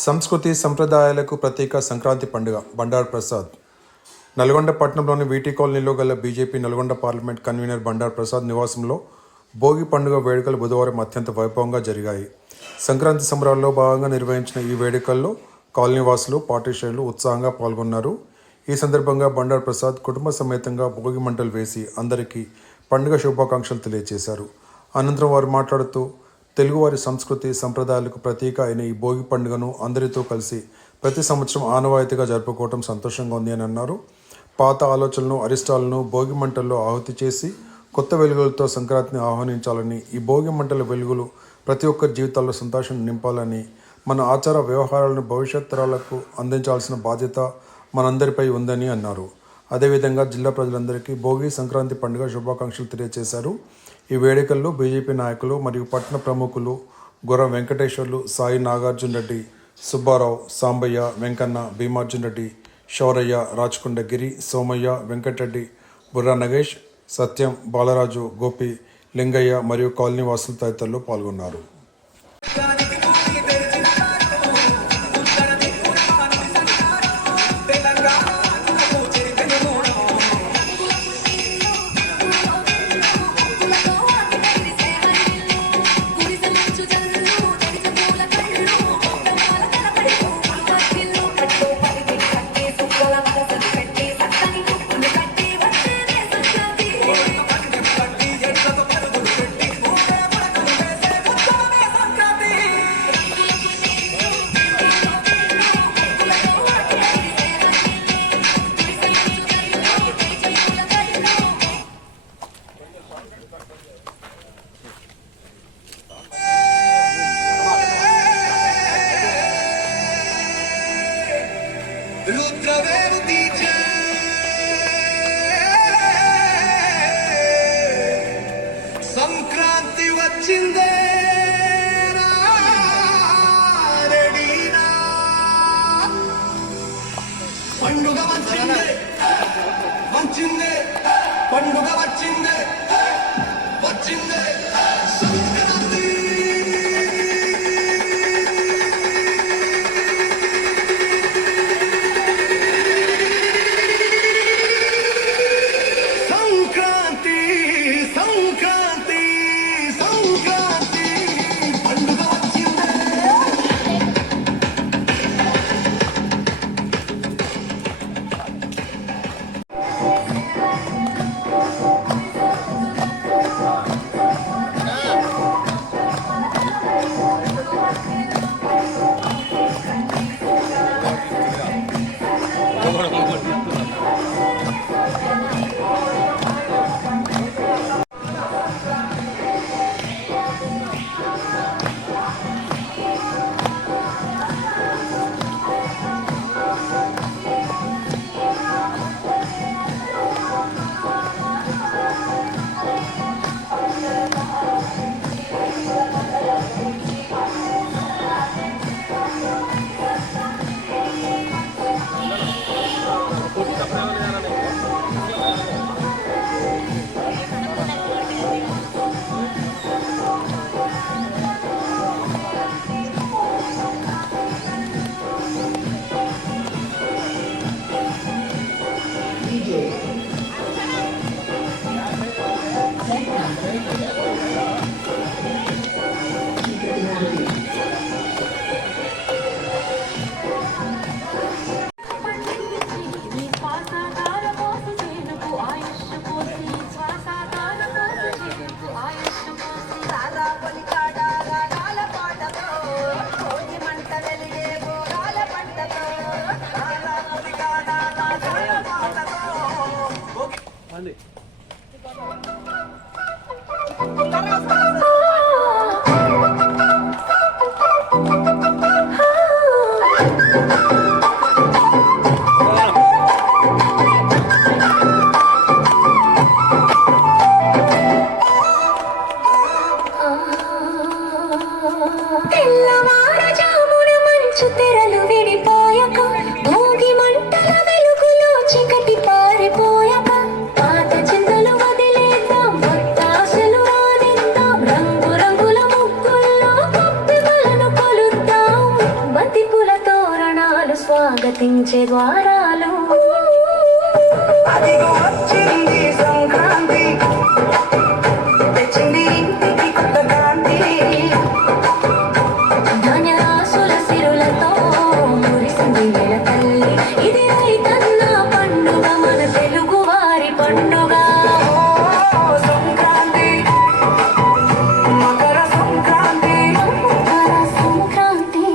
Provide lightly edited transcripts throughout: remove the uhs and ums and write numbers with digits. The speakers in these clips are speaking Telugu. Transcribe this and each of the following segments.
సంస్కృతి సంప్రదాయాలకు ప్రతీక సంక్రాంతి పండుగ. బండారు ప్రసాద్. నల్గొండ పట్టణంలోని వీటీ కాలనీలో గల BJP Nalgonda parliament convener Bandaru Prasad నివాసంలో భోగి పండుగ వేడుకలు బుధవారం అత్యంత వైభవంగా జరిగాయి. సంక్రాంతి సంబరాల్లో భాగంగా నిర్వహించిన ఈ వేడుకల్లో కాలనీవాసులు, పార్టీశ్రేణులు ఉత్సాహంగా పాల్గొన్నారు. ఈ సందర్భంగా బండారు ప్రసాద్ కుటుంబ సమేతంగా భోగి మంటలు వేసి అందరికీ పండుగ శుభాకాంక్షలు తెలియజేశారు. అనంతరం వారు మాట్లాడుతూ, తెలుగువారి సంస్కృతి సంప్రదాయాలకు ప్రతీక అయిన ఈ భోగి పండుగను అందరితో కలిసి ప్రతి సంవత్సరం ఆనవాయితీగా జరుపుకోవడం సంతోషంగా ఉంది అని అన్నారు. పాత ఆలోచనలను, అరిష్టాలను భోగి మంటల్లో ఆహుతి చేసి కొత్త వెలుగులతో సంక్రాంతిని ఆహ్వానించాలని, ఈ భోగి మంటల వెలుగులు ప్రతి ఒక్కరి జీవితాల్లో సంతోషం నింపాలని, మన ఆచార వ్యవహారాలను భవిష్యత్ తరాలకు అందించాల్సిన బాధ్యత మనందరిపై ఉందని అన్నారు. అదేవిధంగా జిల్లా ప్రజలందరికీ భోగి సంక్రాంతి పండుగ శుభాకాంక్షలు తెలియజేశారు. ఈ వేడుకల్లో బీజేపీ నాయకులు మరియు పట్టణ ప్రముఖులు గుర్రం వెంకటేశ్వర్లు, సాయి నాగార్జున రెడ్డి, సుబ్బారావు, సాంబయ్య, వెంకన్న, భీమార్జున రెడ్డి, శౌరయ్య, రాచకొండ గిరి, సోమయ్య, వెంకటరెడ్డి, బుర్రా నగేష్, సత్యం, బాలరాజు, గోపి, లింగయ్య మరియు కాలనీ వాసులు తదితరులు పాల్గొన్నారు. స్వాగతించే ద్వారాలు అదిగో వచ్చింది సంక్రాంతి తెచ్చింది ఇంటికి కొత్త కాంతి ధాన్యాసుల సిరులతో మురిసింది నెల తల్లి ఇది రైతన్న పండుగ మన తెలుగు వారి పండుగ సంక్రాంతి మకర సంక్రాంతి మకర సంక్రాంతి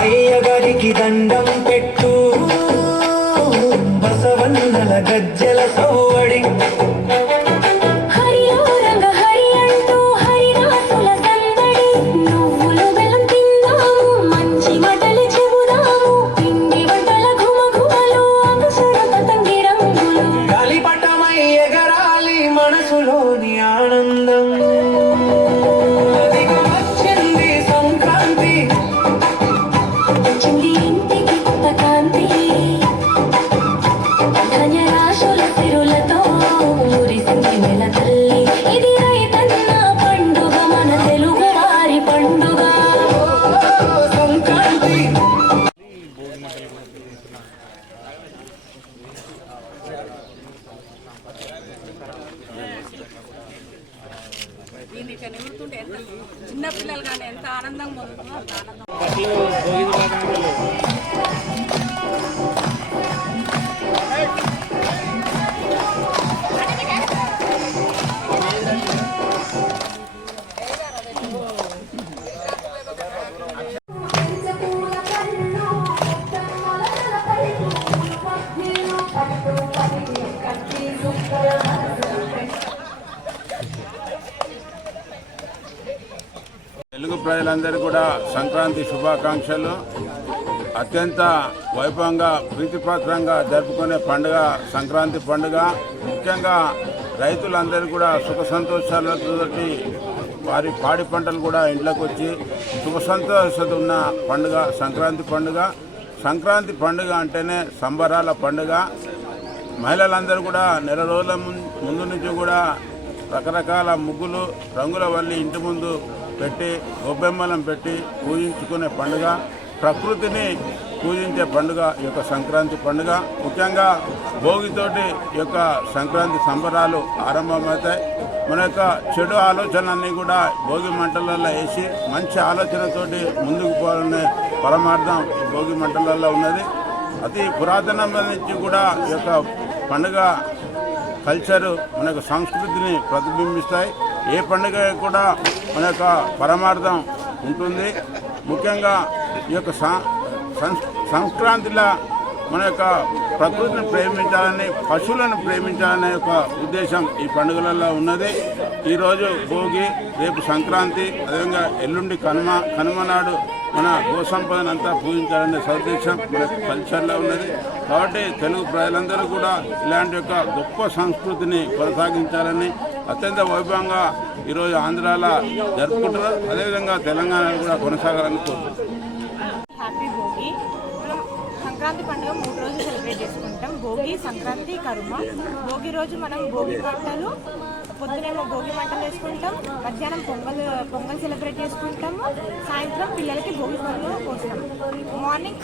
అయ్యగారికి దండం పెట్టు బసవన్నల గజ్జల సవ్వడి హరియో రంగ హరి అంటూ హరిదాసుల సందడి నువ్వులు బెల్లం తిందాము మంచి మాటలు చెబుదాము పిండి వంటల ఘుమఘుమలు అగసుర పతంగి రంగులు గాలిపటమై ఎగరాలి మనసులోని ఆనందం అదిగో వచ్చింది సంక్రాంతి వచ్చింది ఇంటికి కొత్త కాంతి ధాన్యరాశుల సిరులతో మురిసింది నెల తల్లి ఇది రైతన్న పండుగ మన తెలుగు వారి పండుగ సంక్రాంతి దీన్ని ఇట్లా నిగురుతుంటే ఎంత చిన్నపిల్లలు కానీ ఎంత ఆనందంగా ఉంటుందో అంత ఆనందం. తెలుగు ప్రజలందరూ కూడా సంక్రాంతి శుభాకాంక్షలు. అత్యంత వైభవంగా ప్రీతిపాత్రంగా జరుపుకునే పండుగ సంక్రాంతి పండుగ. ముఖ్యంగా రైతులందరూ కూడా సుఖ సంతోషాలతోటి వారి పాడి పంటలు కూడా ఇంట్లోకి వచ్చి సుఖ సంతోషత ఉన్న పండుగ సంక్రాంతి పండుగ. సంక్రాంతి పండుగ అంటేనే సంబరాల పండుగ. మహిళలందరూ కూడా నెల రోజుల ముందు నుంచి కూడా రకరకాల ముగ్గులు రంగుల వల్లి ఇంటి ముందు పెట్టి గొబ్బెమ్మలం పెట్టి పూజించుకునే పండుగ, ప్రకృతిని పూజించే పండుగ ఈ యొక్క సంక్రాంతి పండుగ. ముఖ్యంగా భోగితోటి ఈ యొక్క సంక్రాంతి సంబరాలు ఆరంభమవుతాయి. మన యొక్క చెడు ఆలోచనలన్నీ కూడా భోగి మంటలలో వేసి మంచి ఆలోచనతోటి ముందుకు పోవాలనే పరమార్థం ఈ భోగి మంటలలో ఉన్నది. అతి పురాతనం నుంచి కూడా ఈ యొక్క పండుగ కల్చరు మన యొక్క సంస్కృతిని ప్రతిబింబిస్తాయి. ఏ పండుగ కూడా మన యొక్క పరమార్థం ఉంటుంది. ముఖ్యంగా ఈ యొక్క సంక్రాంతిలో మన యొక్క ప్రకృతిని ప్రేమించాలని, పశువులను ప్రేమించాలనే యొక్క ఉద్దేశం ఈ పండుగలలో ఉన్నది. ఈరోజు భోగి, రేపు సంక్రాంతి, అదేవిధంగా ఎల్లుండి కనుమ నాడు మన గోసంపదను అంతా పూజించాలనే సదుద్దేశం మన కల్చర్లో ఉన్నది. కాబట్టి తెలుగు ప్రజలందరూ కూడా ఇలాంటి యొక్క గొప్ప సంస్కృతిని కొనసాగించాలని అత్యంత వైభవంగా ఈరోజు ఆంధ్రాలో జరుపుకుంటున్నారు. అదేవిధంగా తెలంగాణలో కూడా కొనసాగాలని కోరుకుంటున్నారు. హ్యాపీ భోగి. మనం సంక్రాంతి పండుగ 3 రోజులు సెలబ్రేట్ చేసుకుంటాం. భోగి, సంక్రాంతి, కనుమ. భోగి రోజు మనం భోగి మంటలు, పొద్దునేమో భోగి మంటలు వేసుకుంటాం, మధ్యాహ్నం పొంగల్ సెలబ్రేట్ చేసుకుంటాము, సాయంత్రం పిల్లలకి భోగి పళ్ళు పోస్తాం.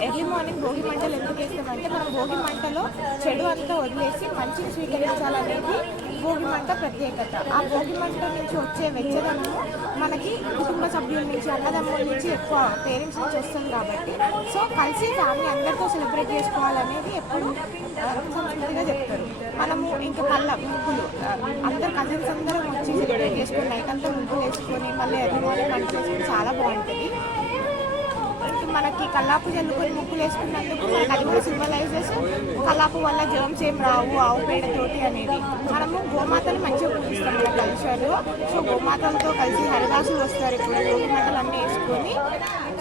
ఎర్లీ మార్నింగ్ భోగి మంటలు ఎందుకు వేస్తామంటే మనం భోగి మంటలో చెడు అంతా వదిలేసి మంచిని స్వీకరించాలనేది భోగి మంట ప్రత్యేకత. ఆ భోగి మంట నుంచి వచ్చే వెచ్చదనము మనకి కుటుంబ సభ్యుల నుంచి, అన్నదమ్ముల నుంచి, ఎక్కువ పేరెంట్స్ నుంచి వస్తుంది కాబట్టి సో కలిసి ఫ్యామిలీ అందరితో సెలబ్రేట్ చేసుకోవాలనేది ఎప్పుడు సంస్కృతిగా చెప్తారు. మనము ఇంకా ముగ్గులు అందరు కజిన్స్ అందరం వచ్చి సెలబ్రేట్ చేసుకుని నైట్ అంతా ముగ్గులు వేసుకొని మళ్ళీ ఎర్లీ మార్నింగ్ వంట చేసుకుని చాలా బాగుంటుంది. మనకి కల్లాపు జల్లుకొని ముగ్గులు వేసుకున్నందుకు మనకి అది కూడా సింబలైజ్ చేసి కల్లాపు వల్ల జర్మ్స్ ఏం రావు ఆవు పేడతోటి అనేది. మనము గోమాతని మంచిగా పూజిస్తాం మన కల్చర్లో. సో గోమాతలతో కలిసి హరిదాసులు వస్తారు. ఇప్పుడు భోగి మంటలు అన్నీ వేసుకొని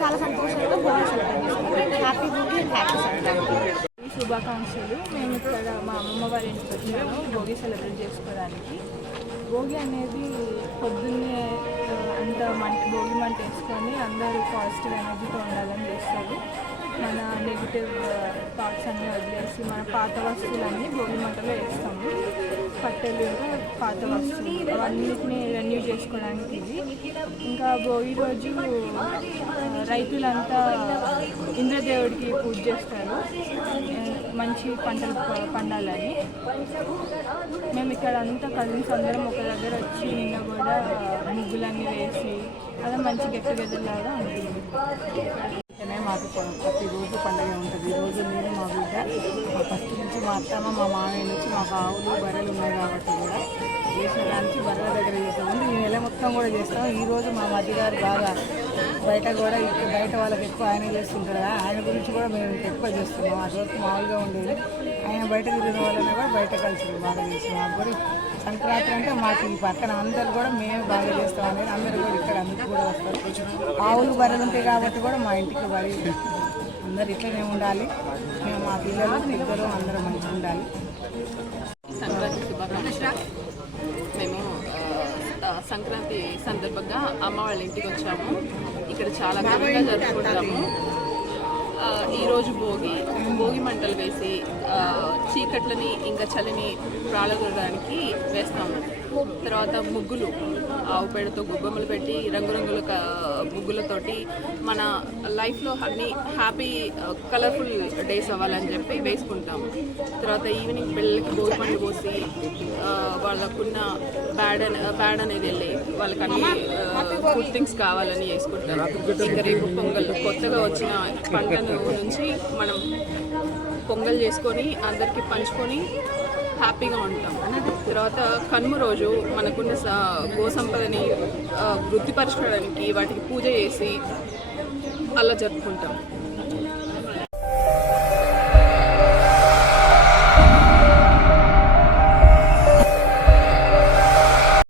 చాలా సంతోషంగా భోగి సెలబ్రేట్ చేసుకుంటాం. Happy Bhogi and happy Sankranti. శుభ శుభాకాంక్షలు. మేము ఇక్కడ మా అమ్మమ్మ వారి ఇంటికి వచ్చాము భోగి సెలబ్రేట్ చేసుకోవడానికి. భోగి అనేది పొద్దున్నే అంత భోగి మంట వేసుకొని అందరూ పాజిటివ్ ఎనర్జీతో ఉండాలని చేస్తారు. మన నెగిటివ్ థాట్స్ అన్నీ వదిలేసి మన పాత వస్తువులన్నీ భోగి మంటలో వేస్తాము. కట్టెలు ఇంకా పాత వస్తువులు అవన్నిటిని రెన్యూ చేసుకోవడానికి ఇది. ఇంకా భోగి రోజు రైతులంతా ఇంద్రదేవుడికి పూజ చేస్తారు, మంచి పంటలు పండాలని. మేము ఇక్కడ అంతా కజిన్స్ అందరం ఒక దగ్గర వచ్చి నిన్న కూడా ముగ్గులన్నీ వేసి అలా మంచి గెట్ టుగెదర్ లాగా ఉంటుంది. మాకు ప్రతిరోజు పండుగ ఉంటుంది. ఈరోజు నేను మా బిడ్డ మా ఫస్ట్ నుంచి మా అత్తమ్మ మా మామయ్య నుంచి మాకు ఆవులు బర్రెలు ఉన్నాయి కాబట్టి కూడా చేసిన దానికి బర్రెల దగ్గర చేస్తాము. ఈ నెల మొత్తం కూడా చేస్తాం. ఈరోజు మా మధ్య గారు బాగా బయట కూడా బయట వాళ్ళకి ఎక్కువ ఆయన చేస్తుంటారు కదా, ఆయన గురించి కూడా మేము ఎక్కువ చేస్తున్నాం. ఆ రోజు మామూలుగా ఉండేది, ఆయన బయట తిరిగిన వాళ్ళని కూడా బయట కలిసి బాగా చేసి మాకు కూడా సంక్రాంతి అంటే మాకు ఈ పక్కన అందరూ కూడా మేము బాగా చేస్తాం అనేది అందరూ కూడా ఇక్కడ అందరూ కూడా వస్తారు. ఆవులు బర్రెలు ఉంటాయి కాబట్టి కూడా మా ఇంటికి బరి అందరు ఇట్లనే ఉండాలి. మేము మా పిల్లలు ఇద్దరు అందరూ మంచిగా ఉండాలి. సంక్రాంతి శుభాకాంక్షలు. మేము సంక్రాంతి సందర్భంగా అమ్మ వాళ్ళ ఇంటికి వచ్చాము. ఇక్కడ చాలా ఘనంగా జరుపుకుంటాము. ఈరోజు భోగి మంటలు వేసి చీకట్లని ఇంకా చలిని ప్రాళగొట్టడానికి వేస్తాము. తర్వాత ముగ్గులు, ఆవు పేడతో గొబ్బెమ్మలు పెట్టి రంగురంగుల ముగ్గులతోటి మన లైఫ్లో అన్ని హ్యాపీ కలర్ఫుల్ డేస్ అవ్వాలని చెప్పి వేసుకుంటాము. తర్వాత ఈవినింగ్ పిల్లలకి భోగి పండు పోసి వాళ్ళకున్న బ్యాడ్ అనేది వెళ్ళి వాళ్ళకి అన్ని గుడ్ థింగ్స్ కావాలని వేసుకుంటారు. ఇంకా రేపు పొంగల్, కొత్తగా వచ్చిన పంటను నుంచి మనం పొంగల్ చేసుకొని అందరికీ పంచుకొని హ్యాపీగా ఉంటాం. తర్వాత కనుమ రోజు మనకున్న గోసంపదని వృద్ధిపరచడానికి వాటికి పూజ చేసి అలా జరుపుకుంటాం.